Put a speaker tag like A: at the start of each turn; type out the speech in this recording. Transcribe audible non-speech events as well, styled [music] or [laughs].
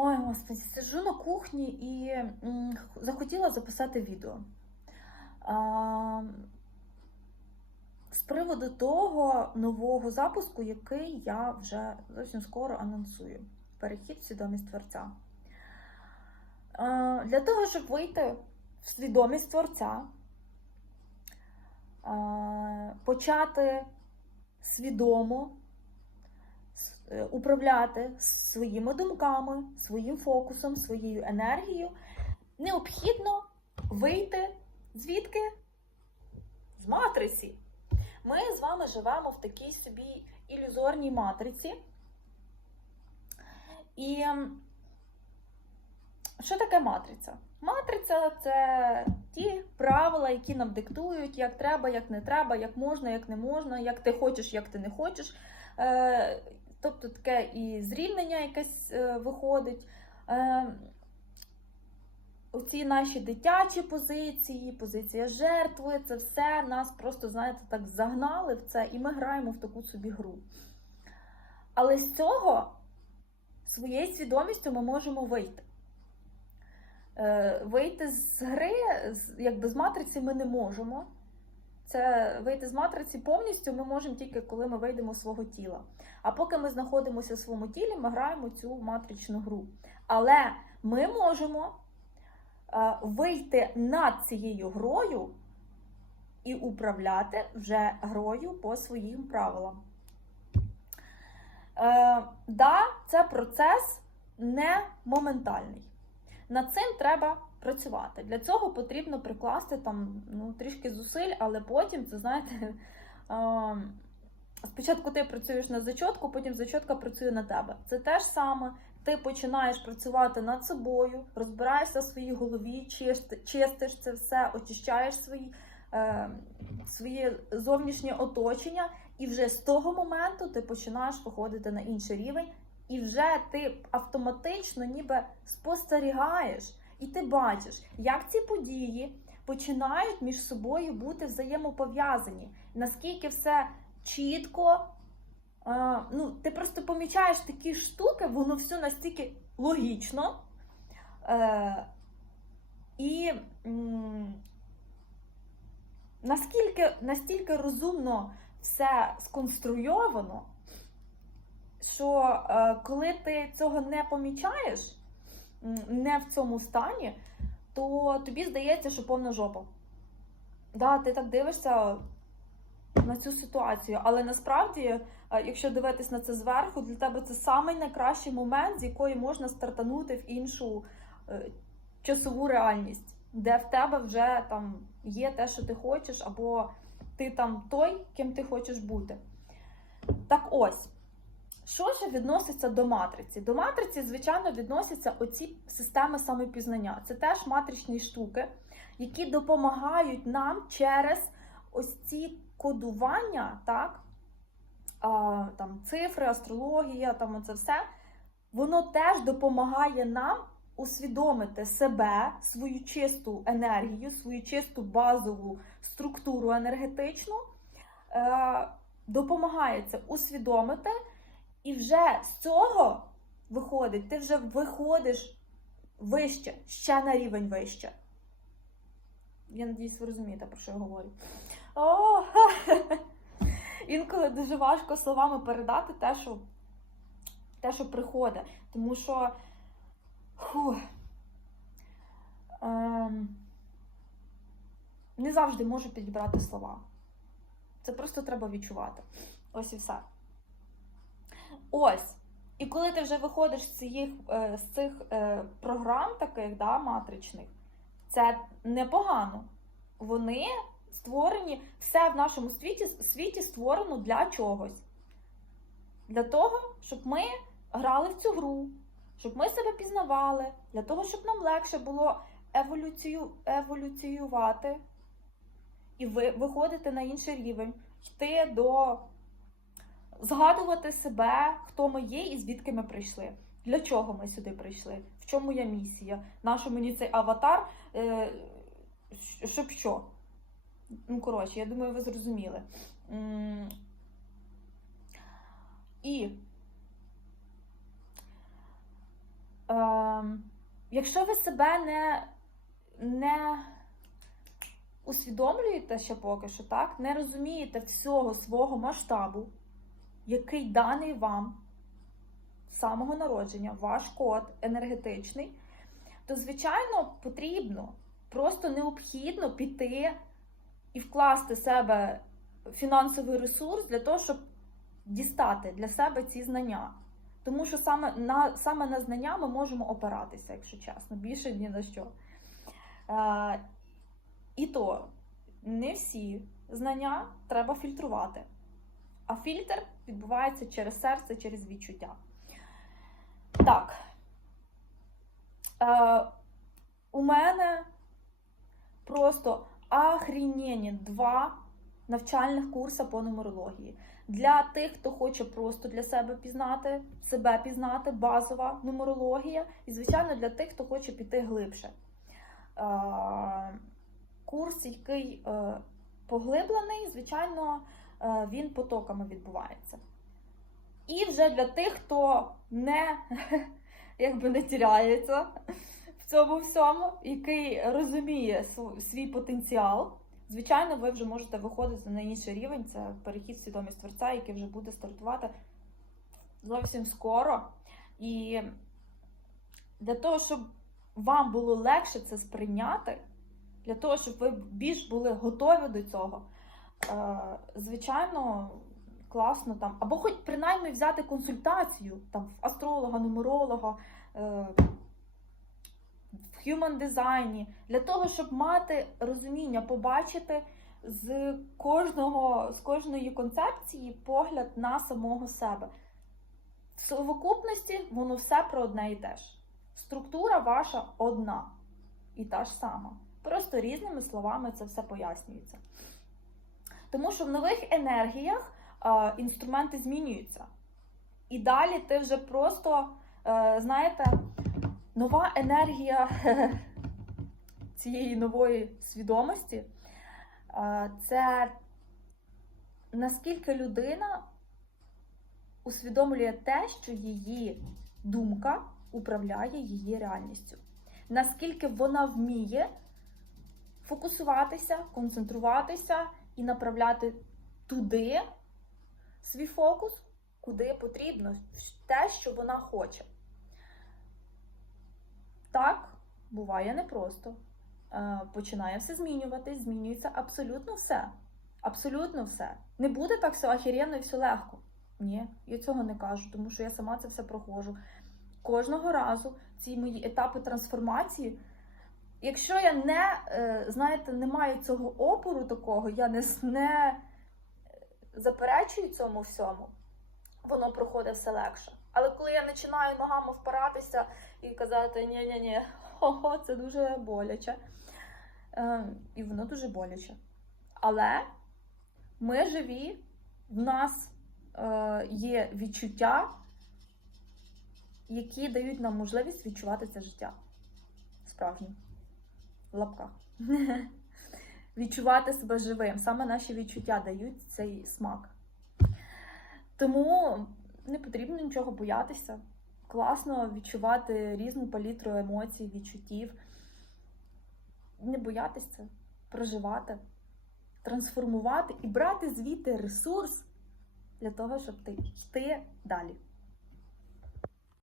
A: Ой, господи, сиджу на кухні і захотіла записати відео. А, з приводу того нового запуску, який я вже зовсім скоро анонсую. Перехід в свідомість творця. А, для того, щоб вийти в свідомість творця, а, почати свідомо управляти своїми думками, своїм фокусом, своєю енергією, необхідно вийти звідки? З матриці. Ми з вами живемо в такій собі ілюзорній матриці. І що таке матриця? Матриця це ті правила, які нам диктують, як треба, як не треба, як можна, як не можна, як ти хочеш, як ти не хочеш. Тобто таке і зрівнення якесь е, виходить. Е, Оці наші дитячі позиції, позиція жертви, це все нас просто, знаєте, так загнали в це, і ми граємо в таку собі гру. Але з цього своєю свідомістю ми можемо вийти. Е, Вийти з гри, якби з матриці ми не можемо. Це вийти з матриці повністю ми можемо тільки коли ми вийдемо з свого тіла. А поки ми знаходимося в своєму тілі, ми граємо цю матричну гру. Але ми можемо е, вийти над цією грою і управляти вже грою по своїм правилам. Е, да, це процес не моментальний. Над цим треба працювати. Для цього потрібно прикласти там ну, трішки зусиль, але потім це знаєте. [laughs] Спочатку ти працюєш над зачотку, потім зачотка працює на тебе. Це те ж саме. Ти починаєш працювати над собою, розбираєшся в своїй голові, чистиш це все, очищаєш свої, е, своє зовнішнє оточення, і вже з того моменту ти починаєш виходити на інший рівень, і вже ти автоматично ніби спостерігаєш, і ти бачиш, як ці події починають між собою бути взаємопов'язані, наскільки все чітко. е, ну, ти просто помічаєш такі штуки, воно все настільки логічно. Е, і наскільки, настільки розумно все сконструйовано, що е, коли ти цього не помічаєш, не в цьому стані, то тобі здається, що повна жопа. Да, ти так дивишся на цю ситуацію, але насправді, е, якщо дивитись на це зверху, для тебе це самий найкращий момент, з якої можна стартанути в іншу е, часову реальність, де в тебе вже там є те, що ти хочеш, або ти там той, ким ти хочеш бути. Так ось. Що ж відноситься до матриці? До матриці, звичайно, відносяться оці системи самопізнання. Це теж матричні штуки, які допомагають нам через ось ці кодування, так, а, там, цифри, астрологія, там це все, воно теж допомагає нам усвідомити себе, свою чисту енергію, свою чисту базову структуру енергетичну, е, допомагає це усвідомити. І вже з цього виходить, ти вже виходиш вище, ще на рівень вище. Я надіюсь, ви розумієте, про що я говорю. О, [laughs] Інколи дуже важко словами передати те, що, те, що приходить. Тому що фу, ем, не завжди можу підібрати слова. Це просто треба відчувати. Ось і все. Ось. І коли ти вже виходиш з цих, е, з цих е, програм, таких да, матричних, це непогано. Вони створені, все в нашому світі, світі створено для чогось. Для того, щоб ми грали в цю гру, щоб ми себе пізнавали, для того, щоб нам легше було еволюцію, еволюціювати і ви, виходити на інший рівень, йти до згадувати себе, хто ми є і звідки ми прийшли. Для чого ми сюди прийшли? В чому є місія? Нащо мені цей аватар? Е, щоб що? Ну, коротше, я думаю, ви зрозуміли. І е, якщо ви себе не, не усвідомлюєте ще поки що, так, не розумієте всього свого масштабу, який даний вам з самого народження, ваш код енергетичний, то, звичайно, потрібно, просто необхідно піти і вкласти в себе фінансовий ресурс для того, щоб дістати для себе ці знання. Тому що саме на, саме на знання ми можемо опиратися, якщо чесно, більше ні на що. Е, і то не всі знання треба фільтрувати. А фільтр відбувається через серце, через відчуття. Так. Е, у мене просто охренєнні два навчальних курси по нумерології. Для тих, хто хоче просто для себе пізнати, себе пізнати, базова нумерологія. І, звичайно, для тих, хто хоче піти глибше. Е, Курс, який е, поглиблений, звичайно, він потоками відбувається. І вже для тих, хто не, [laughs] якби не тіряється в цьому всьому, який розуміє свій потенціал, звичайно, ви вже можете виходити на інший рівень. Це перехід свідомість творця, який вже буде стартувати зовсім скоро. І для того, щоб вам було легше це сприйняти, для того, щоб ви більш були готові до цього, е, звичайно, класно там, або хоч принаймні взяти консультацію там в астролога, нумеролога. е, в human дизайні, для того, щоб мати розуміння, побачити з кожного, з кожної концепції погляд на самого себе. В совокупності воно все про одне і те ж. Структура ваша одна і та ж сама. Просто різними словами це все пояснюється. Тому що в нових енергіях е, інструменти змінюються. І далі ти вже просто, е, знаєте, нова енергія [laughs] цієї нової свідомості е, це наскільки людина усвідомлює те, що її думка управляє її реальністю. Наскільки вона вміє фокусуватися, концентруватися направляти туди свій фокус, куди потрібно, те, що вона хоче. Так, буває непросто. Е, Починає все змінюватись, змінюється абсолютно все. Абсолютно все. Не буде так все ахіренно і все легко. Ні, я цього не кажу, тому що я сама це все проходжу. Кожного разу ці мої етапи трансформації. Якщо я не, е, знаєте, не маю цього опору такого, я не, не заперечую цьому всьому, воно проходить все легше. Але коли я починаю ногами впиратися і казати ні-ні-ні, хо-хо, це дуже боляче. Е, і воно дуже боляче. Але ми живі, в нас е, є відчуття, які дають нам можливість відчувати це життя. Справжнє. В лапках. [laughs] Відчувати себе живим. Саме наші відчуття дають цей смак. Тому не потрібно нічого боятися. Класно відчувати різну палітру емоцій, відчуттів. Не боятися, проживати, трансформувати і брати звідти ресурс для того, щоб ти йти далі.